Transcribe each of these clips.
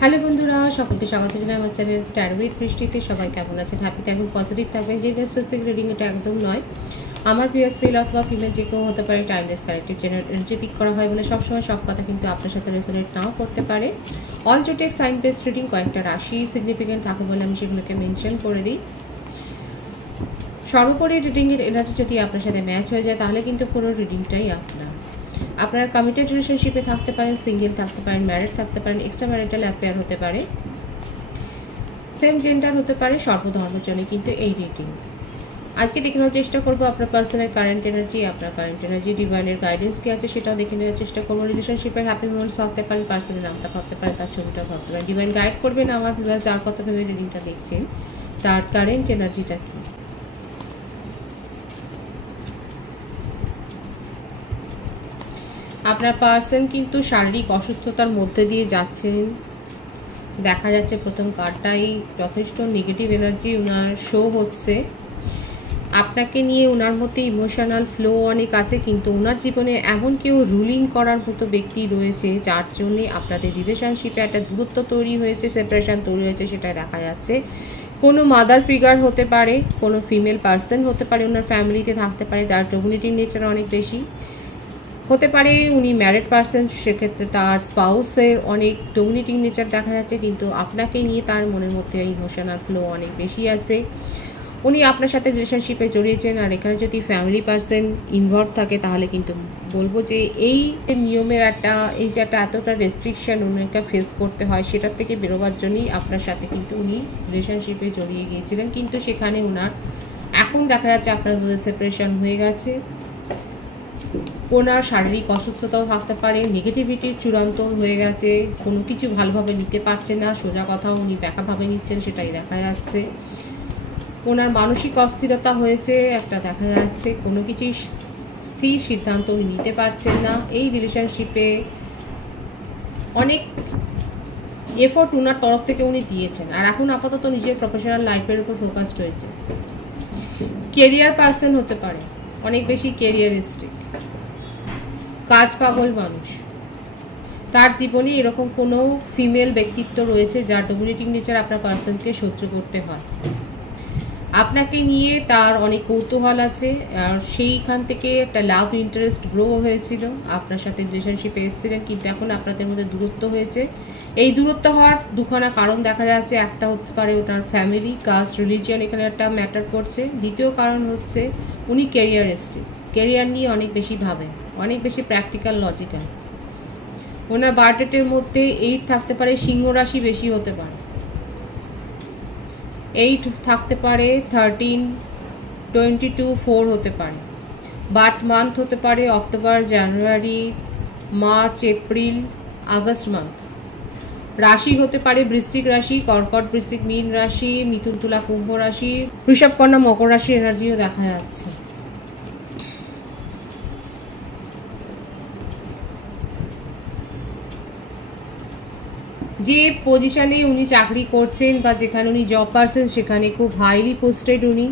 Hello বন্ধুরা, সকলকে স্বাগত জানাই আমার চ্যানেল ট্যারো উইথ বৃষ্টিতে। সবাই কেমন আছেন? হ্যাপি থাকবেন, পজিটিভ থাকবেন। যে স্পেসিফিক রিডিং এটা একদম নয়, আমার প্রিয় মেল অথবা ফিমেল যে কেউ হতে পারে। টাইমলেস কালেক্টিভ জেনারেল পিক করা হয় বলে সবসময় সব কথা কিন্তু আপনার সাথে রেজোনেট নাও করতে পারে। অল জোটেক সাইন বেসড রিডিং, কয়েকটা রাশি সিগনিফিকেন্ট থাকে বলে আমি সেগুলোকে মেনশন করে দিই। সর্বোপরি রিডিংয়ের এনার্জি যদি আপনার সাথে ম্যাচ হয়ে যায় তাহলে কিন্তু পুরো রিডিংটাই আপনারা কমিটেড রিলেশনশিপে থাকতে পারেন, সিঙ্গেল থাকতে পারেন, ম্যারিড থাকতে পারেন, এক্সট্রা ম্যারিটাল অ্যাফেয়ার হতে পারে, সেম জেন্ডার হতে পারে, সর্বধর্মের জন্য কিন্তু এই রিডিং। আজকে দেখে নেওয়ার চেষ্টা করবো আপনার পার্সোনাল কারেন্ট এনার্জি, আপনার কারেন্ট এনার্জি ডিভাইনের গাইডেন্স কি আছে সেটাও দেখে নেওয়ার চেষ্টা করবো। রিলেশনশিপের হ্যাপি মোমেন্টস ভাবতে পারেন, পার্সোনাল নামটা ভাবতে পারেন, তার ছবিটা ভাবতে পারেন। ডিভাইন গাইড করবেন আমার ভিউয়ার্স যার কথা ভেবে রিডিংটা দেখছেন তার কারেন্ট এনার্জিটা কি। আপনার পার্সন কিন্তু শারীরিক অসুস্থতার মধ্যে দিয়ে যাচ্ছেন দেখা যাচ্ছে। প্রথম কার্ডটাই যথেষ্ট নেগেটিভ এনার্জি ওনার শো হচ্ছে। আপনাকে নিয়ে ওনার মধ্যে ইমোশনাল ফ্লো অনেক আছে, কিন্তু ওনার জীবনে এমন কেউ রুলিং করার মতো ব্যক্তি রয়েছে যার জন্যে আপনাদের রিলেশনশিপে একটা দূরত্ব তৈরি হয়েছে, সেপারেশন তৈরি হয়েছে, সেটা দেখা যাচ্ছে। কোনো মাদার ফিগার হতে পারে, কোনো ফিমেল পার্সন হতে পারে, ওনার ফ্যামিলিতে থাকতে পারে, তার ডমিনেটিং নেচার অনেক বেশি হতে পারে। উনি ম্যারিড পার্সন, সেক্ষেত্রে তার স্পাউসের অনেক ডমিনেটিং নেচার দেখা যাচ্ছে, কিন্তু আপনাকে নিয়ে তার মনের মধ্যে ইমোশনাল ফ্লো অনেক বেশি আছে। উনি আপনার সাথে রিলেশনশিপে জড়িয়েছেন। আর এখানে যদি ফ্যামিলি পার্সন ইনভলভ থাকে তাহলে কিন্তু বলবো যে এই নিয়মের এই যে এতটা রেস্ট্রিকশন উনাকে ফেস করতে হয়, সেটার থেকে বেরোবার জন্যই আপনার সাথে কিন্তু উনি রিলেশনশিপে জড়িয়ে গিয়েছিলেন, কিন্তু সেখানে ওনার এখন দেখা যাচ্ছে আপনার মধ্যে সেপারেশন হয়ে গেছে। ওনার শারীরিক অসুস্থতাও থাকতে পারে, নেগেটিভিটির চূড়ান্ত হয়ে গেছে, কোনো কিছু ভালোভাবে নিতে পারছে না, সোজা কথাও উনি ব্যাকাভাবে নিচ্ছেন সেটাই দেখা যাচ্ছে। ওনার মানসিক অস্থিরতা হয়েছে একটা দেখা যাচ্ছে, কোনো কিছুই স্থির সিদ্ধান্ত উনি নিতে পারছেন না। এই রিলেশনশিপে অনেক এফোর্ট ওনার তরফ থেকে উনি দিয়েছেন, আর এখন আপাতত নিজের প্রফেশনাল লাইফের উপর ফোকাসড হয়েছে। কেরিয়ার পার্সন হতে পারে, অনেক বেশি কেরিয়ারিস্টিক, কাজ পাগল মানুষ। তার জীবনে এরকম কোনো ফিমেল ব্যক্তিত্ব রয়েছে যার ডমিনেটিং নেচার আপনার পার্সনকে সহ্য করতে হয়। আপনাকে নিয়ে তার অনেক কৌতূহল আছে, আর সেইখান থেকে একটা লাভ ইন্টারেস্ট গ্রো হয়েছিল, আপনার সাথে রিলেশনশিপে এসেছিলেন, কিন্তু এখন আপনাদের মধ্যে দূরত্ব হয়েছে। এই দূরত্ব হওয়ার দুখানা কারণ দেখা যাচ্ছে। একটা হতে পারে ওনার ফ্যামিলি, কাস্ট, রিলিজিয়ন এখানে একটা ম্যাটার করছে। দ্বিতীয় কারণ হচ্ছে উনি কেরিয়ারিস্টিক, কেরিয়ার নিয়ে অনেক বেশি ভাবেন, অনেক বেশি প্র্যাকটিক্যাল, লজিক্যাল। ওনার বার্থডেটের মধ্যে 8 থাকতে পারে, সিংহ রাশি বেশি হতে পারে, 8 থাকতে পারে, 13, 22, 4 হতে পারে। বার্থ মান্থ হতে পারে অক্টোবর, জানুয়ারি, মার্চ, এপ্রিল, আগস্ট মান্থ। রাশি হতে পারে বৃশ্চিক রাশি, কর্কট, বৃশ্চিক, মীন রাশি, মিথুন, তুলা, কুম্ভ রাশি, বৃষভ, কন্যা, মকর রাশির এনার্জিও দেখা যাচ্ছে। যে পজিশনে উনি চাকরি করছেন বা যেখানে উনি জব পাচ্ছেন সেখানে খুব হাইলি পোস্টেড উনি,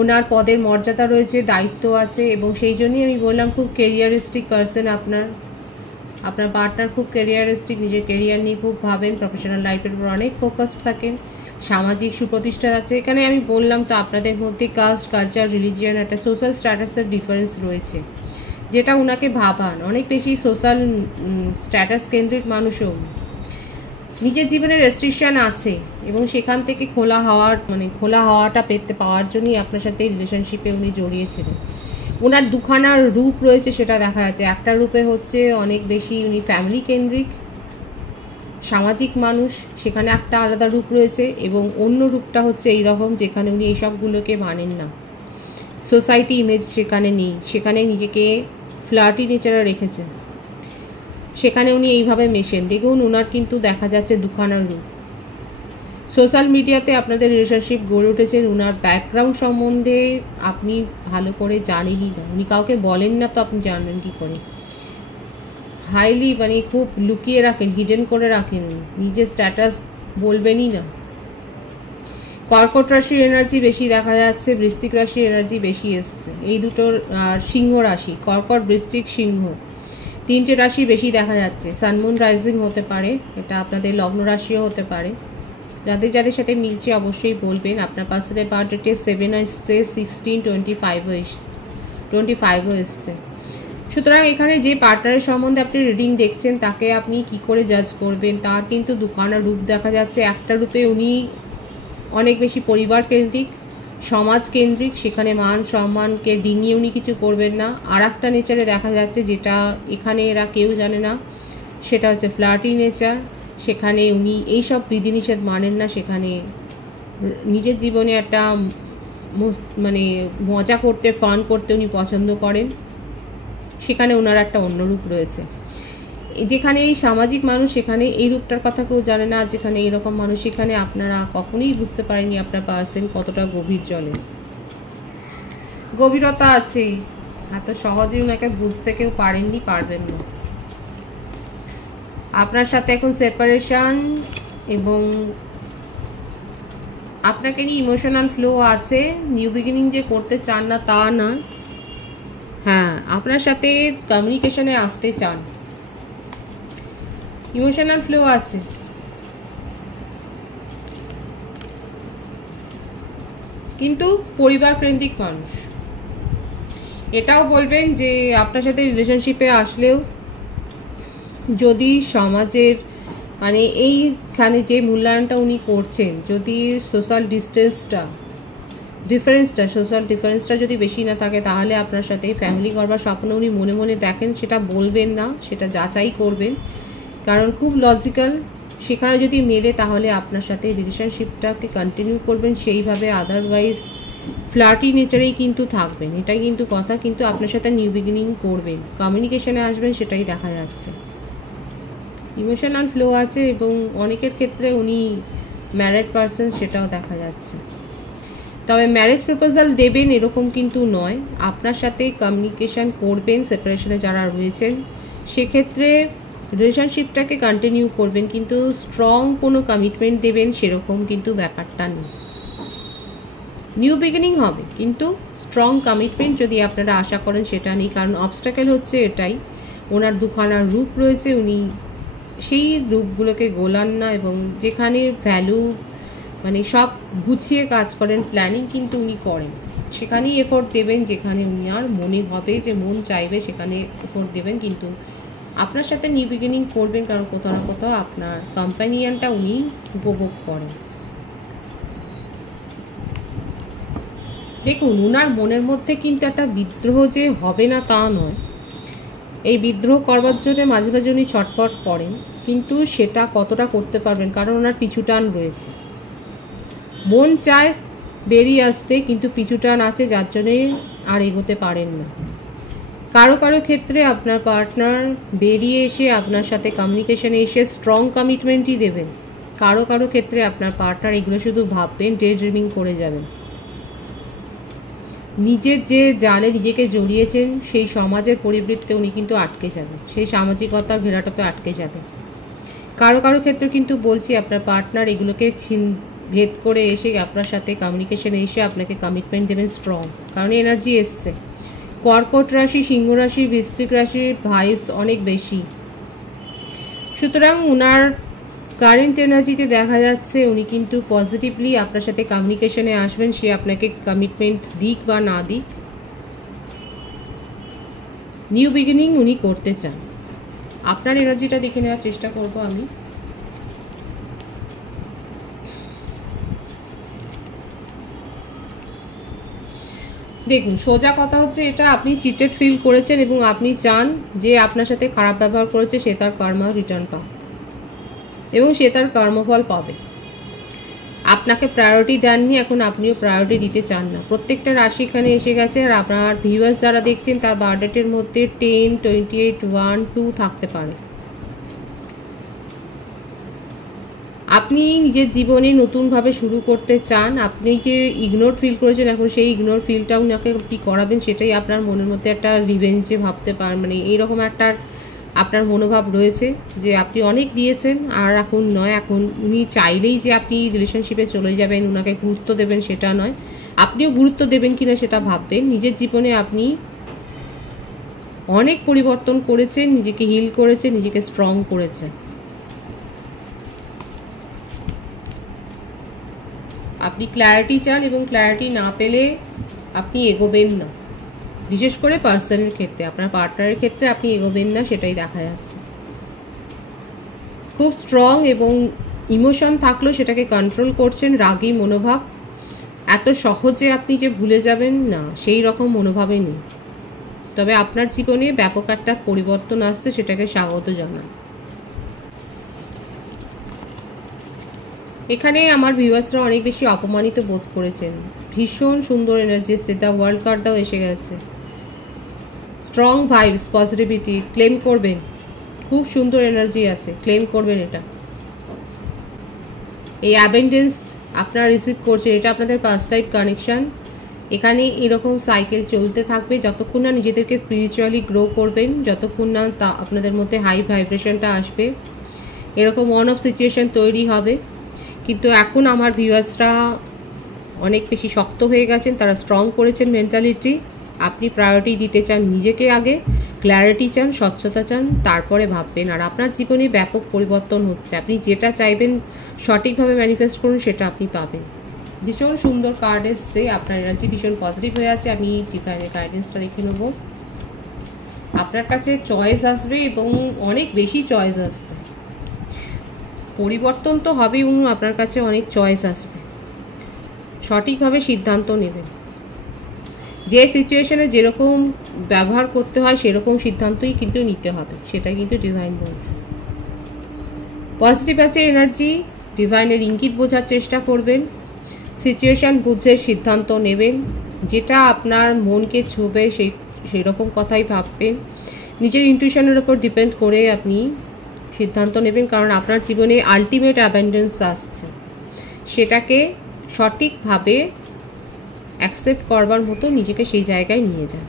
ওনার পদের মর্যাদা রয়েছে, দায়িত্ব আছে, এবং সেই জন্যই আমি বললাম খুব কেরিয়ারিস্টিক পার্সন আপনার পার্টনার, খুব কেরিয়ারিস্টিক, নিজের কেরিয়ার নিয়ে খুব ভাবেন, প্রফেশনাল লাইফের উপর অনেক ফোকাসড থাকেন, সামাজিক সুপ্রতিষ্ঠা আছে। এখানে আমি বললাম তো আপনাদের মধ্যে কাস্ট, কালচার, রিলিজিয়ন, একটা সোশ্যাল স্ট্যাটাসের ডিফারেন্স রয়েছে, যেটা ওনাকে ভাবান। অনেক বেশি সোশ্যাল স্ট্যাটাস কেন্দ্রিক মানুষও, নিজের জীবনে রেস্ট্রিকশন আছে, এবং সেখান থেকে খোলা হওয়াটা পাওয়ার জন্যই আপনার সাথে রিলেশনশিপে উনি জড়িয়েছিলেন। ওনার দুখানা রূপ রয়েছে সেটা দেখা যাচ্ছে। একটা রূপে হচ্ছে অনেক বেশি উনি ফ্যামিলি কেন্দ্রিক, সামাজিক মানুষ, সেখানে একটা আলাদা রূপ রয়েছে, এবং অন্য রূপটা হচ্ছে এইরকম যেখানে উনি এইসবগুলোকে মানেন না, সোসাইটি ইমেজ সেখানে নেই, সেখানে নিজেকে ফ্লার্টি নেচারে রেখেছেন, সেখানে উনি এইভাবে মেশেন। দেখুন ওনার কিন্তু দেখা যাচ্ছে দুখানা রূপ। সোশ্যাল মিডিয়াতে আপনাদের রিলেশনশিপ গড়ে উঠেছে, ওনার ব্যাকগ্রাউন্ড সম্বন্ধে আপনি ভালো করে জানেনই না, উনি কাউকে বলেন না, তো আপনি জানবেন কি করে। হাইলি খুব লুকিয়ে রাখেন, হিডেন করে রাখেন, নিজের স্ট্যাটাস বলবেনই না। কর্কট রাশির এনার্জি বেশি দেখা যাচ্ছে, বৃশ্চিক রাশির এনার্জি বেশি এসছে এই দুটোর। আর সিংহ রাশি, কর্কট, বৃশ্চিক, সিংহ, তিনটে রাশি বেশি দেখা যাচ্ছে, সানমুন রাইজিং হতে পারে, এটা আপনাদের লগ্ন রাশিও হতে পারে। যাদের যাদের সাথে মিলছে অবশ্যই বলবেন। আপনার পার্সনের বার্থ ডেটে 7 এসছে, 16, 25 এসছে। সুতরাং এখানে যে পার্টনারের সম্বন্ধে আপনি রিডিং দেখছেন তাকে আপনি কি করে জাজ করবেন, তার কিন্তু দুখানা রূপ দেখা যাচ্ছে। একটা রূপে উনি অনেক বেশি পরিবার কেন্দ্রিক, সমাজ কেন্দ্রিক, সেখানে মান সম্মানকে ডিঙিয়ে উনি কিছু করবেন না। আর একটা নেচারে দেখা যাচ্ছে যেটা এখানে এরা কেউ জানে না, সেটা হচ্ছে ফ্লার্টি নেচার। সেখানে উনি এইসব বিধিনিষেধ মানেন না, সেখানে নিজের জীবনে একটা মানে মজা করতে, ফান করতে উনি পছন্দ করেন। সেখানে ওনার একটা অন্য রূপ রয়েছে। যেখানে এই সামাজিক মানুষ সেখানে এই রূপটার কথা কেউ জানে না। যেখানে এরকম মানুষ সেখানে আপনারা কখনোই বুঝতে পারেননি আপনার পার্সন কতটা গভীর জলে, গভীরতা আছে। এত সহজে ওনাকে বুঝতে কেউ পারেননি, পারবেন না। আপনার সাথে এখন সেপারেশন এবং আপনাকে নিয়ে ইমোশনাল ফ্লো আছে। নিউ বিগিনিং যে করতে চান না তা না, হ্যাঁ আপনার সাথে কমিউনিকেশনে আসতে চান, ইমোশনাল ফ্লো আছে। কিন্তু পরিবার কেন্দ্রিক মানুষ। এটাও বলবেন যে আপনার সাথে রিলেশনশিপে আসলেও যদি সমাজের মানে এইখানে যে মূল্যায়নটা উনি করছেন, যদি সোশ্যাল ডিফারেন্সটা যদি বেশি না থাকে, তাহলে আপনার সাথে ফ্যামিলি করবার স্বপ্ন উনি মনে মনে দেখেন। সেটা বলবেন না, সেটা যাচাই করবেন, কারণ খুব লজিক্যাল। সেখানে যদি মেলে তাহলে আপনার সাথে রিলেশনশিপটাকে কন্টিনিউ করবেন সেইভাবে, আদারওয়াইজ ফ্লার্টি নেচারেই কিন্তু থাকবেন, এটাই কিন্তু কথা। কিন্তু আপনার সাথে নিউ বিগিনিং করবেন, কমিউনিকেশনে আসবেন, সেটাই দেখা যাচ্ছে। ইমোশনাল ফ্লো আছে এবং অনেকের ক্ষেত্রে উনি ম্যারিড পারসন, সেটাও দেখা যাচ্ছে। তবে ম্যারেজ প্রপোজাল দেবেন এরকম কিন্তু নয়, আপনার সাথে কমিউনিকেশন করবেন। সেপারেশনে যারা রয়েছেন সেক্ষেত্রে রিলেশনশিপটাকে কন্টিনিউ করবেন, কিন্তু স্ট্রং কোনো কমিটমেন্ট দেবেন সেরকম কিন্তু ব্যাপারটা নেই। নিউ বিগিনিং হবে কিন্তু স্ট্রং কমিটমেন্ট যদি আপনারা আশা করেন সেটা নেই, কারণ অবস্টাকেল হচ্ছে এটাই। ওনার দুখানা রূপ রয়েছে, উনি সেই রূপগুলোকে গোলান না, এবং যেখানে ভ্যালু মানে সব গুছিয়ে কাজ করেন, প্ল্যানিং কিন্তু উনি করেন, সেখানেই এফোর্ট দেবেন। যেখানে উনি আর মনে হবে যে মন চাইবে সেখানে এফোর্ট দেবেন, কিন্তু আপনার সাথে নিউ বিগিনিং করবেন, কারণ কোথাও না কোথাও আপনার কম্প্যানিয়নটা উনি উপভোগ করেন। দেখুন ওনার মনের মধ্যে কিন্তু একটা বিদ্রোহ যে হবে না তা নয়, এই বিদ্রোহ করবার জন্য মাঝে মাঝে উনি ছটফট করেন, কিন্তু সেটা কতটা করতে পারবেন, কারণ ওনার পিছুটান রয়েছে। মন চায় বেরিয়ে আসতে, কিন্তু পিছুটান আছে যার জন্যে আর এগোতে পারেন না। কারো কারো ক্ষেত্রে আপনার পার্টনার বেরিয়ে এসে আপনার সাথে কমিউনিকেশনে এসে স্ট্রং কমিটমেন্টই দেবেন। কারো কারো ক্ষেত্রে আপনার পার্টনার এগুলো শুধু ভাববেন, ডে ড্রিমিং করে যাবেন। নিজের যে জালে নিজেকে জড়িয়েছেন সেই সমাজের পরিবৃত্তে উনি কিন্তু আটকে যাবেন, সেই সামাজিকতার ঘেরাটোপে আটকে যাবেন। কারো কারো ক্ষেত্রে কিন্তু বলছি আপনার পার্টনার এগুলোকে ভেদ করে এসে আপনার সাথে কমিউনিকেশনে এসে আপনাকে কমিটমেন্ট দেবেন স্ট্রং, কারণ এনার্জি এসছে। কর্কট রাশি, সিংহ রাশি, বৃশ্চিক রাশির ভাইস অনেক বেশি। সুতরাং উনার কারেন্ট এনার্জিতে দেখা যাচ্ছে উনি কিন্তু পজিটিভলি আপনার সাথে কমিউনিকেশনে আসবেন, সে আপনাকে কমিটমেন্ট দিক বা না দিক, নিউ বিগিনিং উনি করতে চান। আপনার এনার্জিটা দেখে নেওয়ার চেষ্টা করব আমি। দেখুন সোজা কথা হচ্ছে এটা, আপনি চিটেড ফিল করেছেন এবং আপনি চান যে আপনার সাথে খারাপ ব্যবহার করেছে সে তার কর্ম রিটার্ন পাবে এবং সে তার কর্মফল পাবে। আপনাকে প্রায়োরিটি দেননি, এখন আপনিও প্রায়োরিটি দিতে চান না। প্রত্যেকটা রাশি এখানে এসে গেছে, আর আপনার ভিউয়ার্স যারা দেখছেন তার বার্থডেটের মধ্যে 10, 28, 1, 2 থাকতে পারে। আপনি নিজের জীবনে নতুনভাবে শুরু করতে চান, আপনি যে ইগনোর ফিল করেছেন এখন সেই ইগনোর ফিলটা উনাকে কি করাবেন সেটাই আপনার মনের মধ্যে একটা রিভেঞ্জে ভাবতে পারেন, মানে এইরকম একটা আপনার মনোভাব রয়েছে যে আপনি অনেক দিয়েছেন আর এখন নয়, এখন উনি চাইলেই যে আপনি রিলেশনশিপে চলে যাবেন, উনাকে গুরুত্ব দেবেন সেটা নয়, আপনিও গুরুত্ব দেবেন কিনা সেটা ভাববেন। নিজের জীবনে আপনি অনেক পরিবর্তন করেছেন, নিজেকে হিল করেছেন, নিজেকে স্ট্রং করেছেন। আপনি ক্ল্যারিটি চান এবং ক্ল্যারিটি না পেলে আপনি এগোবেন না, বিশেষ করে পার্সনের ক্ষেত্রে, আপনার পার্টনারের ক্ষেত্রে আপনি এগোবেন না, সেটাই দেখা যাচ্ছে। খুব স্ট্রং এবং ইমোশন থাকলেও সেটাকে কন্ট্রোল করছেন, রাগী মনোভাব। এত সহজে আপনি যে ভুলে যাবেন না, সেই রকম মনোভাবে নেই। তবে আপনার জীবনে ব্যাপক একটা পরিবর্তন আসছে, সেটাকে স্বাগত জানান। এখানে আমার ভিউয়ার্সরা অনেক বেশি অপমানিত বোধ করেছেন। ভীষণ সুন্দর এনার্জি এসছে, দ্য ওয়ার্ল্ড কার্ডটাও এসে গেছে। স্ট্রং ভাইবস, পজিটিভিটি, ক্লেম করবেন। খুব সুন্দর এনার্জি আছে, ক্লেম করবেন এটা। এই অ্যাবেন্ডেন্স আপনারা রিসিভ করছেন, এটা আপনাদের পাস্ট লাইফ কানেকশন। এখানে এরকম সাইকেল চলতে থাকবে যতক্ষণ না নিজেদেরকে স্পিরিচুয়ালি গ্রো করবেন, যতক্ষণ না তা আপনাদের মধ্যে হাই ভাইব্রেশনটা আসবে। এরকম অন অফ সিচুয়েশন তৈরি হবে, কিন্তু এখন আমার ভিউয়ার্সরা অনেক বেশি শক্ত হয়ে গেছেন, তারা স্ট্রং করেছেন মেন্টালিটি। আপনি প্রায়োরিটি দিতে চান নিজেকে আগে, ক্ল্যারিটি চান, স্বচ্ছতা চান, তারপরে ভাববেন। আর আপনার জীবনে ব্যাপক পরিবর্তন হচ্ছে, আপনি যেটা চাইবেন সঠিকভাবে ম্যানিফেস্ট করুন, সেটা আপনি পাবেন। ভীষণ সুন্দর কার্ড এসছে, আপনার এনার্জি ভীষণ পজিটিভ হয়ে আছে। আমি ডিভাইনের গাইডেন্সটা দেখে নেব। আপনার কাছে চয়েস আসবে এবং অনেক বেশি চয়েস আসবে। পরিবর্তন তো হবে এবং আপনার কাছে অনেক চয়েস আসবে। সঠিকভাবে সিদ্ধান্ত নেবেন। যে সিচুয়েশনে যেরকম ব্যবহার করতে হয় সেরকম সিদ্ধান্তই কিন্তু নিতে হবে, সেটাই কিন্তু ডিভাইন বলছে। পজিটিভ আছে এনার্জি, ডিভাইনের ইঙ্গিত বোঝার চেষ্টা করবেন, সিচুয়েশান বুঝে সিদ্ধান্ত নেবেন। যেটা আপনার মনকে ছুঁবে সেই রকম কথাই ভাববেন। নিজের ইনটিউশনের উপর ডিপেন্ড করে আপনি সিদ্ধান্ত নেবেন, কারণ আপনার জীবনে আলটিমেট অ্যাবেন্ডেন্স আসছে। সেটাকে সঠিকভাবে অ্যাকসেপ্ট করবার মতো নিজেকে সেই জায়গায় নিয়ে যান।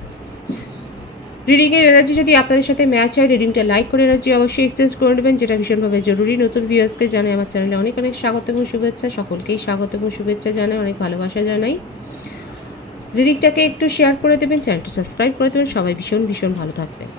রিডিংয়ের এনার্জি যদি আপনাদের সাথে ম্যাচ হয়, রিডিংটা লাইক করে এনার্জি অবশ্যই এক্সচেঞ্জ করে নেবেন, যেটা ভীষণভাবে জরুরি। নতুন ভিউয়ার্সকে জানাই আমার চ্যানেলে অনেক অনেক স্বাগত এবং শুভেচ্ছা। সকলকেই স্বাগত এবং শুভেচ্ছা জানাই, অনেক ভালোবাসা জানাই। রিডিংটাকে একটু শেয়ার করে দেবেন, চ্যানেলটা সাবস্ক্রাইব করে দেবেন। সবাই ভীষণ ভীষণ ভালো থাকবেন।